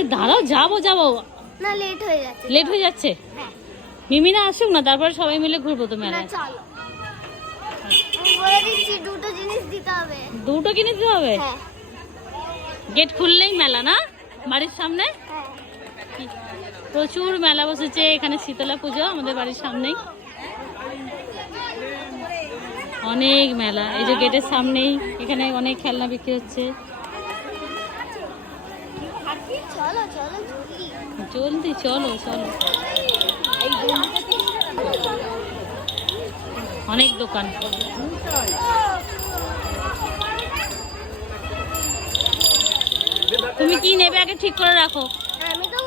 আরে দাঁড়াও যাব যাব। না লেট হয়ে যাচ্ছে। লেট হয়ে যাচ্ছে? হ্যাঁ। মিমিনা আসুক না তারপরে সবাই মিলে ঘুরবো তো না মেলায়। চলো। দুটো জিনিস দিতে হবে। দুটো কিনে দিতে হবে? হ্যাঁ। গেট খুললেই মেলা না? বাড়ির সামনে? হ্যাঁ। প্রচুর মেলা বসেছে এখানে শীতলা পুজো আমাদের বাড়ির সামনেই। অনেক মেলা এই যে গেটের সামনেই এখানে অনেক খেলনা বিক্রি হচ্ছে। চলো চলো জলদি। জলদি চলো চলো। অনেক দোকান। তুমি কি নেবে আগে ঠিক করে রাখো। আমি তো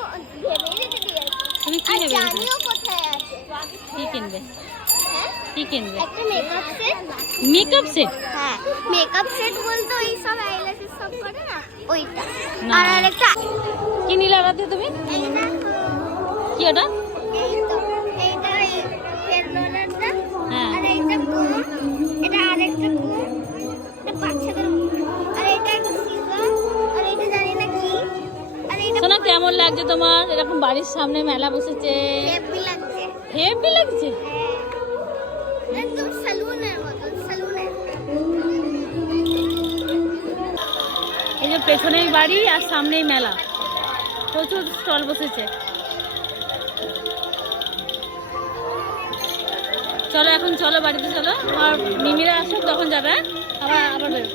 তুমি কি নেবে কি কিনবে? হ্যাঁ? কি কিনবে? একটা মেকআপ সেট মেকআপ সেট হ্ঁ মেকআপ সেট বলতে ওই সব ওইটা। আর আরেকটা। কি নিলে তুমি? কি ওটা? হ্যাঁ। আর না কি। শোনা কেমন লাগছে তোমার? এরকম বাড়ির সামনে মেলা বসেছে। হেভি লাগছে। হেভি লাগছে? হ্যাঁ। একদম সালুনের মতো পেছনেই বাড়ি আর সামনেই মেলা। প্রচুর স্টল বসেছে। চলো এখন চলো বাড়িতে, চলো। আর মিমিরা আসুক তখন যাবে? আবার আবার বেরো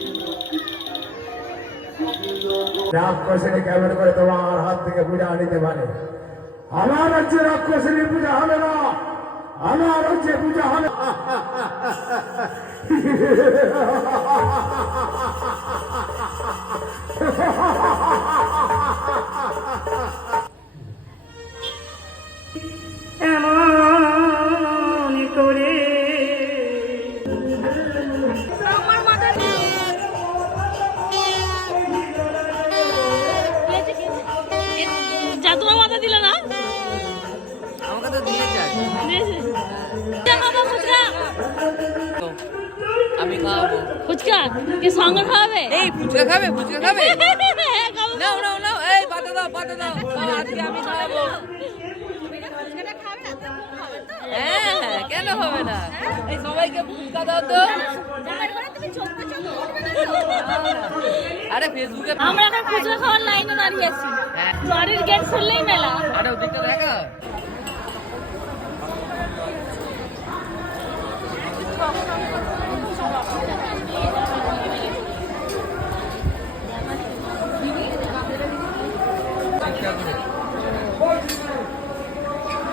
রাক্ষসিনী কেমন করে তোমার হাত থেকে পূজা নিতে পারে? আমার হচ্ছে রাক্ষসিনী পূজা হবে না। আমার হচ্ছে পূজা হবে ফুচকা কি সঙ্গে খাওয়াবে এই ফুচকা খাবে ফুচকা খাবে হ্যাঁ, কেন হবে না এই সবাইকে ফুচকা আরে ফেসবুকে আমরা এখন ফুচকা খাওয়ার লাইনে দাঁড়িয়ে আছি। বাড়ির গেট খুললেই মেলা geldi mi?